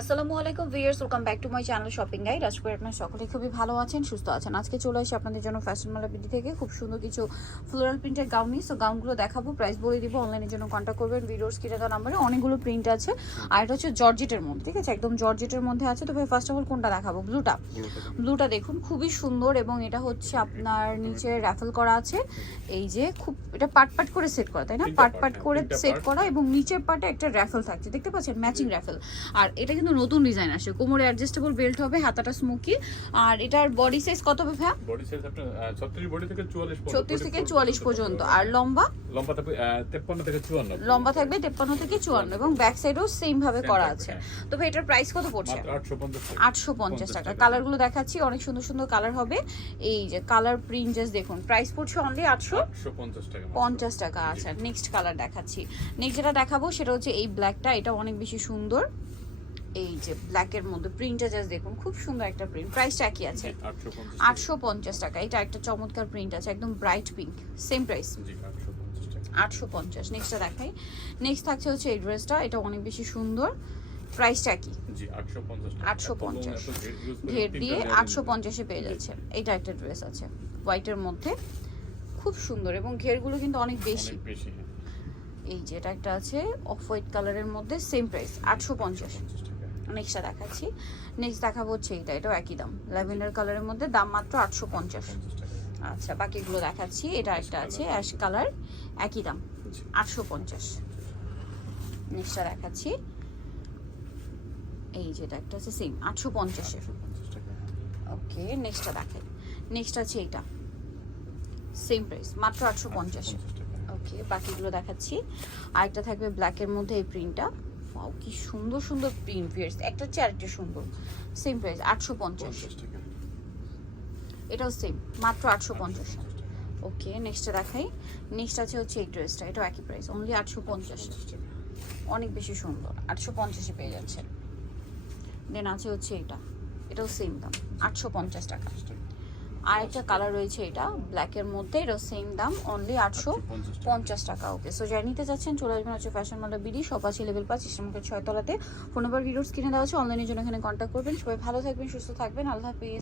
আসসালামু আলাইকুম viewers welcome back to my channel shopping guide. আজকে আপনারা সকলে খুবই ভালো আছেন সুস্থ আছেন। আজকে চলে আসি আপনাদের জন্য ফ্যাশন মালা বিডি থেকে। খুব সুন্দর কিছু ফ্লোরাল প্রিন্টের গাউন নিয়ে। সো গাউনগুলো দেখাবো প্রাইস বলে দিব অনলাইনের জন্য কন্ট্যাক্ট করবেন। ভিডিওস কিনে দেওয়া নাম্বারে অনেকগুলো প্রিন্ট আছে। আর এটা হচ্ছে জর্জেটের মধ্যে ঠিক আছে? একদম জর্জেটের মধ্যে আছে। তো ভাই ফার্স্ট অফ অল কোনটা দেখাবো? ব্লুটা ব্লুটা দেখুন খুবই সুন্দর এবং এটা হচ্ছে আপনার নিচে র্যাফেল করা আছে। এই যে খুব এটা পাট পাট করে সেট করা তাই না? পাট পাট করে সেট করা এবং নিচের পাটে একটা র্যাফেল থাকছে দেখতে পাচ্ছেন? ম্যাচিং র্যাফেল আর এটা কিন্তু নতুন ডিজাইন আসে। কোমরে অ্যাডজাস্টেবল বেল্ট হবে হাতাটা স্মুকি আর এটার বডি সাইজ কত হবে ভাইয়া? বডি সাইজ আপনার ছত্রিশ বডি থেকে চুয়াল্লিশ ছত্রিশ থেকে চুয়াল্লিশ পর্যন্ত। আর লম্বা? লম্বা থাকবে তেপ্পান্ন থেকে চুয়ান্ন লম্বা থাকবে তেপ্পান্ন থেকে চুয়ান্ন এবং ব্যাক সাইডও সেম ভাবে করা আছে। হ্যাঁ। তো ভাই এটার প্রাইস কত পড়ছে? মাত্র আটশো পঞ্চাশ টাকা। 50 টাকা। কালারগুলো দেখাচ্ছি অনেক সুন্দর সুন্দর কালার হবে। এই যে কালার প্রিন্ট জাস্ট দেখুন প্রাইস পড়ছে অনলি আটশো আটশো পঞ্চাশ টাকা মাত্র। পঞ্চাশ টাকা। আচ্ছা নেক্সট কালার দেখাচ্ছি। নেক্সট যেটা দেখাবো সেটা হচ্ছে এই ব্ল্যাকটা এটা অনেক বেশি সুন্দর। এই যে ব্ল্যাকের মধ্যে প্রিন্টটা জাস্ট দেখুন খুব সুন্দর একটা প্রিন্ট প্রাইসটা কি আছে? আটশো পঞ্চাশ টাকা। এটা একটা চমৎকার প্রিন্ট আছে একদম ব্রাইট পিঙ্ক সেম প্রাইস জি আটশো পঞ্চাশ নেক্সটটা দেখাই। নেক্সট থাকছে হচ্ছে এই ড্রেসটা এটা অনেক বেশি সুন্দর। প্রাইসটা কি? জি আটশো পঞ্চাশ ঘের দিয়ে আটশো পঞ্চাশে পেয়ে যাচ্ছে। এটা একটা ড্রেস আছে হোয়াইটের মধ্যে। খুব সুন্দর এবং ঘেরগুলো কিন্তু অনেক বেশি। হ্যাঁ। এই যে এটা একটা আছে অফ হোয়াইট কালারের মধ্যে সেম প্রাইস আটশো পঞ্চাশ। নেক্সটটা দেখাচ্ছি। নেক্সট দেখাবো হচ্ছে এটা এটাও একই দাম। ল্যাভেন্ডার কালারের মধ্যে দাম মাত্র আটশো পঞ্চাশ। আচ্ছা বাকিগুলো দেখাচ্ছি। এটা একটা আছে অ্যাশ কালার একই দাম। আটশো পঞ্চাশ। নেক্সটটা দেখাচ্ছি। এই যেটা একটা আছে সেম আটশো পঞ্চাশের। ওকে নেক্সটটা দেখাই নেক্সট আছে এইটা। সেম প্রাইস মাত্র আটশো পঞ্চাশ। পঞ্চাশ ওকে বাকিগুলো দেখাচ্ছি। আরেকটা থাকবে ব্ল্যাকের মধ্যে এই প্রিন্টটা ওয়াও কি সুন্দর সুন্দর প্রিন্ট ফিয়ার্স একটা হচ্ছে আরেকটা সুন্দর। সেম প্রাইস আটশো পঞ্চাশ। এটাও সেম মাত্র আটশো পঞ্চাশ। ওকে নেক্সটটা দেখাই। নেক্সট আছে হচ্ছে এই ড্রেসটা এটাও একই প্রাইস অনলি আটশো পঞ্চাশ। অনেক বেশি সুন্দর আটশো পঞ্চাশে পেয়ে যাচ্ছে দেন আছে হচ্ছে এটা এটাও সেম দাম আটশো পঞ্চাশ টাকা। আর একটা কালার রয়েছে এটা ব্ল্যাকের মধ্যে এটা সেম দাম অনলি আটশো পঞ্চাশ টাকা ওকে সো যাই নিতে চাচ্ছেন চলে আসবেন হচ্ছে ফ্যাশন মালা বিডি সব আছে লেভেল পাঁচ ইসলামকে ছয়তলাতে ফোন নাম্বার ভিডিওস কিনে দেওয়া আছে অনলাইনের জন্য এখানে কন্ট্যাক্ট করবেন। সবাই ভালো থাকবেন সুস্থ থাকবেন আল্লাহ হাফিজ।